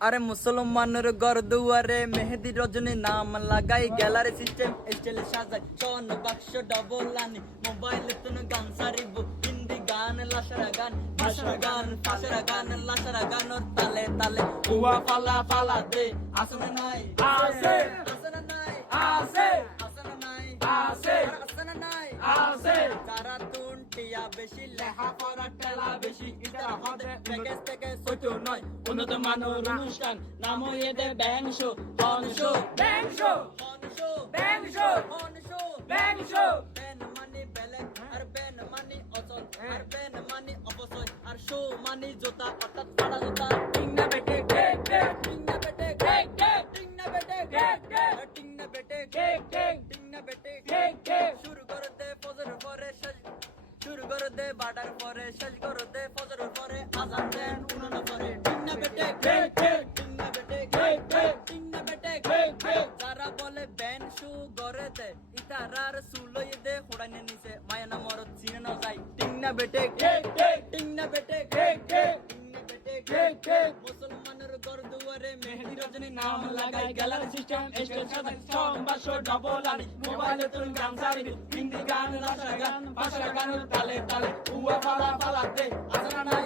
আরে মুসলমানের ঘর দুয়ারে মেহেদি রজনী নাম লাগাই গ্যালারি সিস্টেম স্টাইলে সাজাই স্বর্ণ বাক্স ডবল আনি মোবাইল তুন গান সারিব হিন্দি গান লাশরা গান ফাঁসরা গান লাশরা গান ওর তালে তালে হুয়া ফালা ফালা দে আসনে নাই আছে আসনে নাই আছে আসনে নাই আছে আসনে নাই আছে তারা তুনটিয়া বেশি লেখা পড়া টেলা বেশি ইটা হবে প্যাকেজ থেকে সত্য নয় উন্নত মানের অনুষ্ঠান নাম এদের ব্যাং শো হন শো ব্যাং শো হনশো ব্যাং শো হনশো ব্যাং শো বেন মানি বেলেগ আর বেন মানি অচল আর বেন মানি অপচয় আর শো মানি জোতা অর্থাৎ ফাড়া জোতা টিং না বেটে কেক কেক টিং না বেটে কেক কেক টিং না বেটে কেক কেক টিং না বেটে কেক কেক টিং না বেটে কেক কেক শুরু করে দে ফজর পরে শেষ শুরু করে দে বাটার পরে শেষ করে দে ফজর পরে আজান দেন উনানা পরে টিং না বেটে কেক কেক টিং না বেটে কেক কেক টিং না বেটে কেক কেক যারা বলে ব্যান শু গরে দে ইতারার সুলই দে হোড়াইনে নিচে মায়ানা মরদ চিনে না যাই টিং না বেটে কেক কেক টিং না বেটে কেক কেক টিং না বেটে কেক কেক মুসলমানের ঘর দুয়ারে মেহেদি রজনী নাম লাগাই গ্যালারি সিস্টেম স্টাইল সাজাই স্ট্রং বাসো ডবল আনি মোবাইলে তুন গান সারি হিন্দি গান লাশরা গান ফাঁসরা গান তালে তালে হুয়া ফালা ফালা দে আসনা নাই